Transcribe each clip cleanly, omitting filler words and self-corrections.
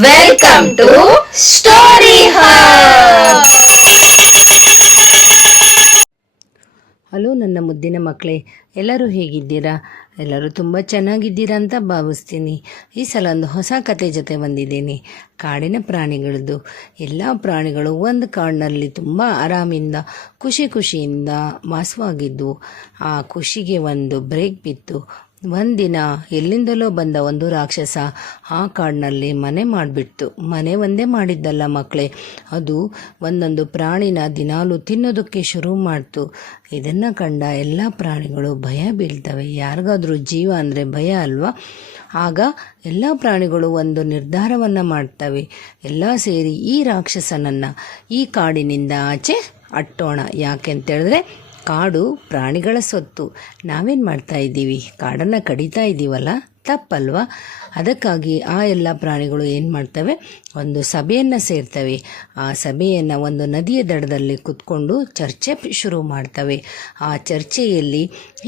Welcome to story hub. Hello ನನ್ನ ಮುದ್ದಿನ ಮಕ್ಕಳೇ, ಎಲ್ಲರೂ ಹೇಗಿದ್ದೀರಾ? ಎಲ್ಲರೂ ತುಂಬ ಚೆನ್ನಾಗಿದ್ದೀರಾ ಅಂತ ಭಾವಿಸ್ತೀನಿ. ಈ ಸಲ ಒಂದು ಹೊಸ ಕತೆ ಜೊತೆ ಬಂದಿದ್ದೀನಿ. ಕಾಡಿನ ಪ್ರಾಣಿಗಳದ್ದು. ಎಲ್ಲ ಪ್ರಾಣಿಗಳು ಒಂದು ಕಾಡಿನಲ್ಲಿ ತುಂಬ ಆರಾಮಿಂದ ಖುಷಿಯಿಂದ ವಾಸವಾಗಿದ್ದು, ಆ ಖುಷಿಗೆ ಒಂದು ಬ್ರೇಕ್ ಬಿತ್ತು. ಒಂದಿನ ಎಲ್ಲಿಂದಲೋ ಬಂದ ಒಂದು ರಾಕ್ಷಸ ಆ ಕಾಡಿನಲ್ಲಿ ಮನೆ ಮಾಡಿಬಿಡ್ತು. ಮನೆ ಒಂದೇ ಮಾಡಿದ್ದಲ್ಲ ಮಕ್ಕಳೇ, ಅದು ಒಂದೊಂದು ಪ್ರಾಣಿನ ದಿನಾಲು ತಿನ್ನೋದಕ್ಕೆ ಶುರು ಮಾಡ್ತು. ಇದನ್ನು ಕಂಡ ಎಲ್ಲ ಪ್ರಾಣಿಗಳು ಭಯ ಬೀಳ್ತವೆ. ಯಾರಿಗಾದ್ರೂ ಜೀವ ಅಂದರೆ ಭಯ ಅಲ್ವಾ? ಆಗ ಎಲ್ಲ ಪ್ರಾಣಿಗಳು ಒಂದು ನಿರ್ಧಾರವನ್ನು ಮಾಡ್ತವೆ. ಎಲ್ಲ ಸೇರಿ ಈ ರಾಕ್ಷಸನನ್ನು ಈ ಕಾಡಿನಿಂದ ಆಚೆ ಅಟ್ಟೋಣ. ಯಾಕೆ ಅಂತೇಳಿದ್ರೆ ಕಾಡು ಪ್ರಾಣಿಗಳ ಸೊತ್ತು. ನಾವೇನು ಮಾಡ್ತಾ ಇದ್ದೀವಿ? ಕಾಡನ್ನು ಕಡಿತಾ ಇದ್ದೀವಲ್ಲ, ತಪ್ಪಲ್ವಾ? ಅದಕ್ಕಾಗಿ ಆ ಎಲ್ಲ ಪ್ರಾಣಿಗಳು ಏನು ಮಾಡ್ತವೆ, ಒಂದು ಸಭೆಯನ್ನು ಸೇರ್ತವೆ. ಆ ಸಭೆಯನ್ನು ಒಂದು ನದಿಯ ದಡದಲ್ಲಿ ಕುತ್ಕೊಂಡು ಚರ್ಚೆ ಶುರು ಮಾಡ್ತವೆ. ಆ ಚರ್ಚೆಯಲ್ಲಿ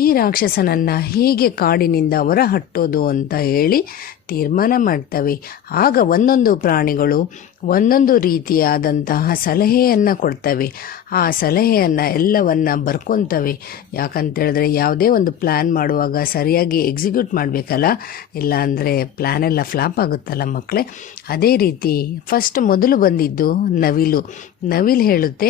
ಈ ರಾಕ್ಷಸನನ್ನು ಹೇಗೆ ಕಾಡಿನಿಂದ ಹೊರ ಹಟ್ಟೋದು ಅಂತ ಹೇಳಿ ತೀರ್ಮಾನ ಮಾಡ್ತವೆ. ಆಗ ಒಂದೊಂದು ಪ್ರಾಣಿಗಳು ಒಂದೊಂದು ರೀತಿಯಾದಂತಹ ಸಲಹೆಯನ್ನು ಕೊಡ್ತವೆ. ಆ ಸಲಹೆಯನ್ನು ಎಲ್ಲವನ್ನ ಬರ್ಕೊತವೆ. ಯಾಕಂತೇಳಿದ್ರೆ ಯಾವುದೇ ಒಂದು ಪ್ಲ್ಯಾನ್ ಮಾಡುವಾಗ ಸರಿಯಾಗಿ ಎಕ್ಸಿಕ್ಯೂಟ್ ಮಾಡಬೇಕಲ್ಲ, ಇಲ್ಲ ಅಂದರೆ ಪ್ಲ್ಯಾನ್ ಎಲ್ಲ ಫ್ಲಾಪ್ ಆಗುತ್ತಲ್ಲ ಮಕ್ಕಳೇ. ಅದೇ ರೀತಿ ಮೊದಲು ಬಂದಿದ್ದು ನವಿಲು ಹೇಳುತ್ತೆ,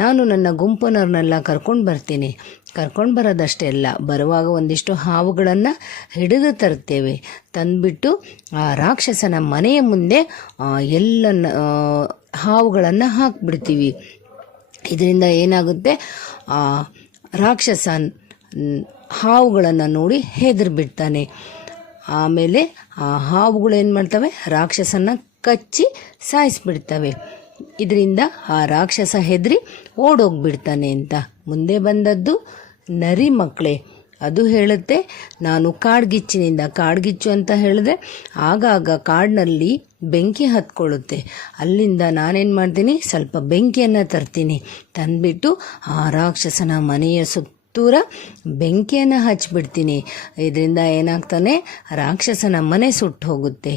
ನಾನು ನನ್ನ ಗುಂಪನವ್ರನ್ನೆಲ್ಲ ಕರ್ಕೊಂಡು ಬರ್ತೀನಿ. ಕರ್ಕೊಂಡು ಬರೋದಷ್ಟೇ ಅಲ್ಲ, ಬರುವಾಗ ಒಂದಿಷ್ಟು ಹಾವುಗಳನ್ನು ಹಿಡಿದು ತರ್ತೇವೆ. ತಂದುಬಿಟ್ಟು ಆ ರಾಕ್ಷಸನ ಮನೆಯ ಮುಂದೆ ಎಲ್ಲ ಹಾವುಗಳನ್ನು ಹಾಕಿಬಿಡ್ತೀವಿ. ಇದರಿಂದ ಏನಾಗುತ್ತೆ, ಆ ರಾಕ್ಷಸ ಹಾವುಗಳನ್ನು ನೋಡಿ ಹೆದರ್ಬಿಡ್ತಾನೆ. ಆಮೇಲೆ ಆ ಹಾವುಗಳು ಏನು ಮಾಡ್ತವೆ, ರಾಕ್ಷಸನ ಕಚ್ಚಿ ಸಾಯಿಸ್ಬಿಡ್ತವೆ. ಇದರಿಂದ ಆ ರಾಕ್ಷಸ ಹೆದರಿ ಓಡೋಗ್ಬಿಡ್ತಾನೆ ಅಂತ. ಮುಂದೆ ಬಂದದ್ದು ನರಿ ಮಕ್ಕಳೇ. ಅದು ಹೇಳುತ್ತೆ, ನಾನು ಕಾಡ್ಗಿಚ್ಚು ಅಂತ ಹೇಳಿದ್ರೆ ಆಗಾಗ ಕಾಡಿನಲ್ಲಿ ಬೆಂಕಿ ಹತ್ಕೊಳ್ಳುತ್ತೆ. ಅಲ್ಲಿಂದ ನಾನೇನು ಮಾಡ್ತೀನಿ, ಸ್ವಲ್ಪ ಬೆಂಕಿಯನ್ನು ತರ್ತೀನಿ. ತಂದುಬಿಟ್ಟು ಆ ರಾಕ್ಷಸನ ಮನೆಯ ಸುತ್ತೂರ ಬೆಂಕಿಯನ್ನು ಹಚ್ಚಿಬಿಡ್ತೀನಿ. ಇದರಿಂದ ಏನಾಗ್ತಾನೆ, ರಾಕ್ಷಸನ ಮನೆ ಸುಟ್ಟು ಹೋಗುತ್ತೆ.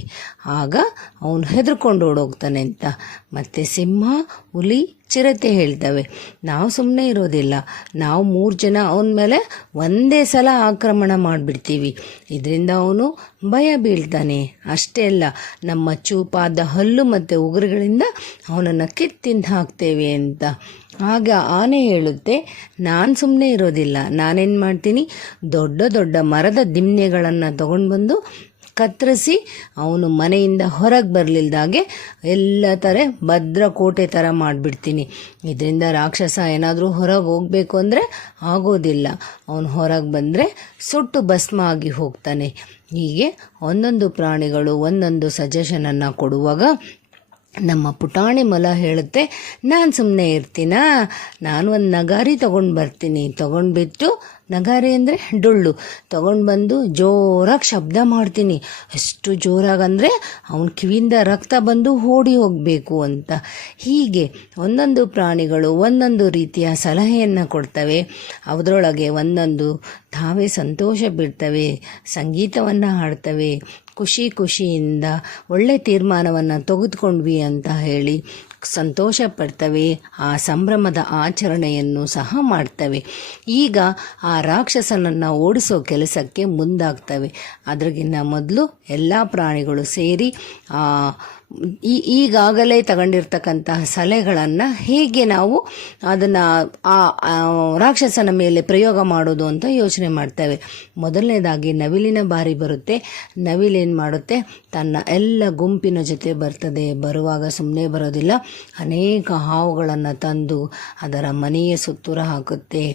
ಆಗ ಅವನು ಹೆದರ್ಕೊಂಡು ಓಡೋಗ್ತಾನೆ ಅಂತ. ಮತ್ತು ಸಿಂಹ, ಹುಲಿ, ಚಿರತೆ ಹೇಳ್ತವೆ, ನಾವು ಸುಮ್ಮನೆ ಇರೋದಿಲ್ಲ. ನಾವು 3 ಜನ ಅವನ ಮೇಲೆ ಒಂದೇ ಸಲ ಆಕ್ರಮಣ ಮಾಡಿಬಿಡ್ತೀವಿ. ಇದರಿಂದ ಅವನು ಭಯ ಬೀಳ್ತಾನೆ. ಅಷ್ಟೇ ಅಲ್ಲ, ನಮ್ಮ ಚೂಪಾದ ಹಲ್ಲು ಮತ್ತು ಉಗುರುಗಳಿಂದ ಅವನನ್ನು ಕಿತ್ತಿಂದು ಹಾಕ್ತೇವೆ ಅಂತ. ಆಗ ಆನೆ ಹೇಳುತ್ತೆ, ನಾನು ಸುಮ್ಮನೆ ಇರೋದಿಲ್ಲ. ನಾನೇನು ಮಾಡ್ತೀನಿ, ದೊಡ್ಡ ದೊಡ್ಡ ಮರದ ದಿಮ್ನೆಗಳನ್ನು ತಗೊಂಡು ಬಂದು ಕತ್ತರಿಸಿ ಅವನು ಮನೆಯಿಂದ ಹೊರಗೆ ಬರಲಿಲ್ದಾಗೆ ಎಲ್ಲ ಥರ ಭದ್ರಕೋಟೆ ಥರ ಮಾಡಿಬಿಡ್ತೀನಿ. ಇದರಿಂದ ರಾಕ್ಷಸ ಏನಾದರೂ ಹೊರಗೆ ಹೋಗಬೇಕು ಅಂದರೆ ಆಗೋದಿಲ್ಲ. ಅವನು ಹೊರಗೆ ಬಂದರೆ ಸುಟ್ಟು ಭಸ್ಮ ಆಗಿ ಹೋಗ್ತಾನೆ. ಹೀಗೆ ಒಂದೊಂದು ಪ್ರಾಣಿಗಳು ಒಂದೊಂದು ಸಜೆಷನನ್ನು ಕೊಡುವಾಗ ನಮ್ಮ ಪುಟಾಣಿ ಮೊಲ ಹೇಳುತ್ತೆ, ನಾನು ಸುಮ್ಮನೆ ಇರ್ತೀನಾ, ನಾನು ಒಂದು ನಗಾರಿ ತೊಗೊಂಡು ಬರ್ತೀನಿ. ತೊಗೊಂಡ್ಬಿಟ್ಟು, ನಗಾರಿ ಅಂದರೆ ಡೊಳ್ಳು, ತೊಗೊಂಡು ಬಂದು ಜೋರಾಗಿ ಶಬ್ದ ಮಾಡ್ತೀನಿ. ಎಷ್ಟು ಜೋರಾಗಂದರೆ ಅವನ ಕಿವಿಯಿಂದ ರಕ್ತ ಬಂದು ಓಡಿ ಹೋಗಬೇಕು ಅಂತ. ಹೀಗೆ ಒಂದೊಂದು ಪ್ರಾಣಿಗಳು ಒಂದೊಂದು ರೀತಿಯ ಸಲಹೆಯನ್ನು ಕೊಡ್ತವೆ. ಅದರೊಳಗೆ ಒಂದೊಂದು ತಾವೇ ಸಂತೋಷ ಬಿಡ್ತವೆ, ಸಂಗೀತವನ್ನು ಹಾಡ್ತವೆ, ಖುಷಿಯಿಂದ ಒಳ್ಳೆ ತೀರ್ಮಾನವನ್ನು ತೆಗೆದುಕೊಂಡ್ವಿ ಅಂತ ಹೇಳಿ ಸಂತೋಷ ಪಡ್ತವೆ. ಆ ಸಂಭ್ರಮದ ಆಚರಣೆಯನ್ನು ಸಹ ಮಾಡ್ತವೆ. ಈಗ ಆ ರಾಕ್ಷಸನನ್ನು ಓಡಿಸೋ ಕೆಲಸಕ್ಕೆ ಮುಂದಾಗ್ತವೆ. ಅದ್ರಗಿನ್ನ ಮೊದಲು ಎಲ್ಲ ಪ್ರಾಣಿಗಳು ಸೇರಿ ಈಗಾಗಲೇ ತಗೊಂಡಿರ್ತಕ್ಕಂತಹ ಸಲಹೆಗಳನ್ನು ಹೇಗೆ ನಾವು ಅದನ್ನು ಆ ರಾಕ್ಷಸನ ಮೇಲೆ ಪ್ರಯೋಗ ಮಾಡೋದು ಅಂತ ಯೋಚನೆ ಮಾಡ್ತೇವೆ. ಮೊದಲನೇದಾಗಿ ನವಿಲಿನ ಬಾರಿ ಬರುತ್ತೆ. ನವಿಲೇನು ಮಾಡುತ್ತೆ, ತನ್ನ ಎಲ್ಲ ಗುಂಪಿನ ಜೊತೆ ಬರ್ತದೆ. ಬರುವಾಗ ಸುಮ್ಮನೆ ಬರೋದಿಲ್ಲ, ಅನೇಕ ಹಾವುಗಳನ್ನು ತಂದು ಅದರ ಮನೆಯ ಸುತ್ತೂರ ಹಾಕುತ್ತೆ.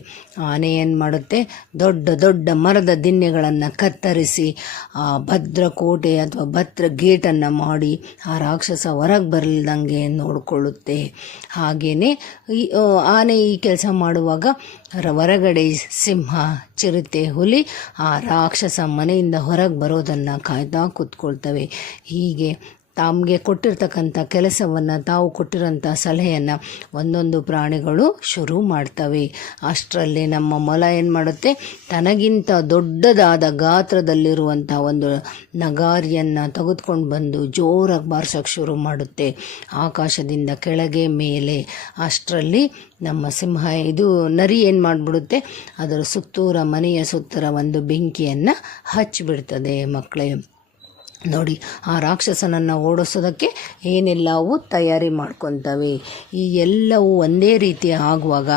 ಆನೆ ಏನು ಮಾಡುತ್ತೆ, ದೊಡ್ಡ ದೊಡ್ಡ ಮರದ ದಿನ್ನೆಗಳನ್ನು ಕತ್ತರಿಸಿ ಭದ್ರಕೋಟೆ ಅಥವಾ ಭದ್ರ ಗೇಟನ್ನು ಮಾಡಿ ಆ ರಾಕ್ಷಸ ಹೊರಗೆ ಬರಲಿಲ್ದಂಗೆ ನೋಡಿಕೊಳ್ಳುತ್ತೆ. ಹಾಗೆಯೇ ಆನೆ ಈ ಕೆಲಸ ಮಾಡುವಾಗ ಹೊರಗಡೆ ಸಿಂಹ, ಚಿರತೆ, ಹುಲಿ ಆ ರಾಕ್ಷಸ ಮನೆಯಿಂದ ಹೊರಗೆ ಬರೋದನ್ನು ಕಾಯ್ತಾ ಕೂತ್ಕೊಳ್ತವೆ. ಹೀಗೆ ತಮಗೆ ಕೊಟ್ಟಿರ್ತಕ್ಕಂಥ ಕೆಲಸವನ್ನು, ತಾವು ಕೊಟ್ಟಿರೋಂಥ ಸಲಹೆಯನ್ನು ಒಂದೊಂದು ಪ್ರಾಣಿಗಳು ಶುರು ಮಾಡ್ತವೆ. ಅಷ್ಟರಲ್ಲಿ ನಮ್ಮ ಮೊಲ ಏನು ಮಾಡುತ್ತೆ, ತನಗಿಂತ ದೊಡ್ಡದಾದ ಗಾತ್ರದಲ್ಲಿರುವಂಥ ಒಂದು ನಗಾರಿಯನ್ನು ತೆಗೆದುಕೊಂಡು ಬಂದು ಜೋರಾಗಿ ಬಾರ್ಸೋಕ್ಕೆ ಶುರು ಮಾಡುತ್ತೆ, ಆಕಾಶದಿಂದ ಕೆಳಗೆ ಮೇಲೆ. ಅಷ್ಟರಲ್ಲಿ ನಮ್ಮ ನರಿ ಏನು ಮಾಡಿಬಿಡುತ್ತೆ, ಅದರ ಮನೆಯ ಸುತ್ತರ ಒಂದು ಬೆಂಕಿಯನ್ನು ಹಚ್ಚಿಬಿಡ್ತದೆ ಮಕ್ಕಳೇ. ನೋಡಿ, ಆ ರಾಕ್ಷಸನನ್ನು ಓಡಿಸೋದಕ್ಕೆ ಏನೆಲ್ಲವೂ ತಯಾರಿ ಮಾಡ್ಕೊತವೆ. ಈ ಎಲ್ಲವೂ ಒಂದೇ ರೀತಿ ಆಗುವಾಗ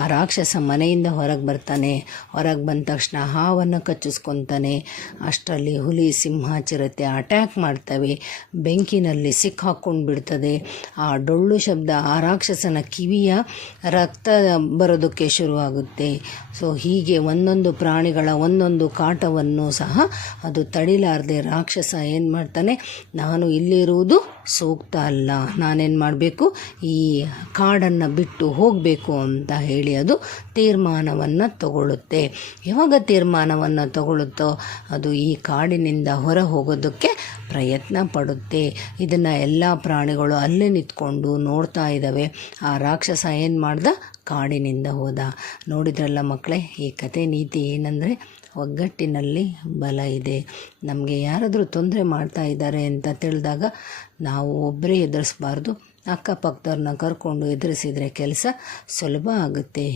ಆ ರಾಕ್ಷಸ ಮನೆಯಿಂದ ಹೊರಗೆ ಬರ್ತಾನೆ. ಹೊರಗೆ ಬಂದ ತಕ್ಷಣ ಹಾವನ್ನು ಕಚ್ಚಿಸ್ಕೊತಾನೆ. ಅಷ್ಟರಲ್ಲಿ ಹುಲಿ, ಸಿಂಹ, ಚಿರತೆ ಅಟ್ಯಾಕ್ ಮಾಡ್ತವೆ. ಬೆಂಕಿನಲ್ಲಿ ಸಿಕ್ಕಾಕೊಂಡು ಬಿಡ್ತದೆ. ಆ ಡೊಳ್ಳು ಶಬ್ದ ಆ ರಾಕ್ಷಸನ ಕಿವಿಯ ರಕ್ತ ಬರೋದಕ್ಕೆ ಶುರುವಾಗುತ್ತೆ. ಸೊ ಹೀಗೆ ಒಂದೊಂದು ಪ್ರಾಣಿಗಳ ಒಂದೊಂದು ಕಾಟವನ್ನು ಸಹ ಅದು ತಡಿಲಾರದೆ ರಾಕ್ಷಸ ಏನು ಮಾಡ್ತಾನೆ, ನಾನು ಇಲ್ಲಿರುವುದು ಸೂಕ್ತ ಅಲ್ಲ, ನಾನೇನು ಮಾಡಬೇಕು, ಈ ಕಾಡನ್ನು ಬಿಟ್ಟು ಹೋಗಬೇಕು ಅಂತ ಹೇಳಿ ಅದು ತೀರ್ಮಾನವನ್ನು ತಗೊಳ್ಳುತ್ತೆ. ಯಾವಾಗ ತೀರ್ಮಾನವನ್ನು ತಗೊಳ್ಳುತ್ತೋ ಅದು ಈ ಕಾಡಿನಿಂದ ಹೊರ ಹೋಗೋದಕ್ಕೆ ಪ್ರಯತ್ನ ಪಡುತ್ತೆ. ಇದನ್ನು ಎಲ್ಲ ಪ್ರಾಣಿಗಳು ಅಲ್ಲೇ ನಿಂತ್ಕೊಂಡು ನೋಡ್ತಾ ಇದ್ದಾವೆ. ಆ ರಾಕ್ಷಸ ಏನು ಮಾಡ್ದ, ಕಾಡಿನಿಂದ ಹೋದ. ನೋಡಿದ್ರಲ್ಲ ಮಕ್ಕಳೇ, ಈ ಕತೆ ನೀತಿ ಏನಂದರೆ, ಒಗ್ಗಟ್ಟಿನಲ್ಲಿ ಬಲ ಇದೆ. ನಮಗೆ ಯಾರಾದರೂ ತೊಂದರೆ ಮಾಡ್ತಾ ಇದ್ದಾರೆ ಅಂತ ತಿಳಿದಾಗ ನಾವು ಒಬ್ಬರೇ ಎದುರಿಸಬಾರ್ದು, ಅಕ್ಕಪಕ್ಕದವ್ರನ್ನ ಕರ್ಕೊಂಡು ಎದುರಿಸಿದರೆ ಕೆಲಸ ಸುಲಭ ಆಗುತ್ತೆ.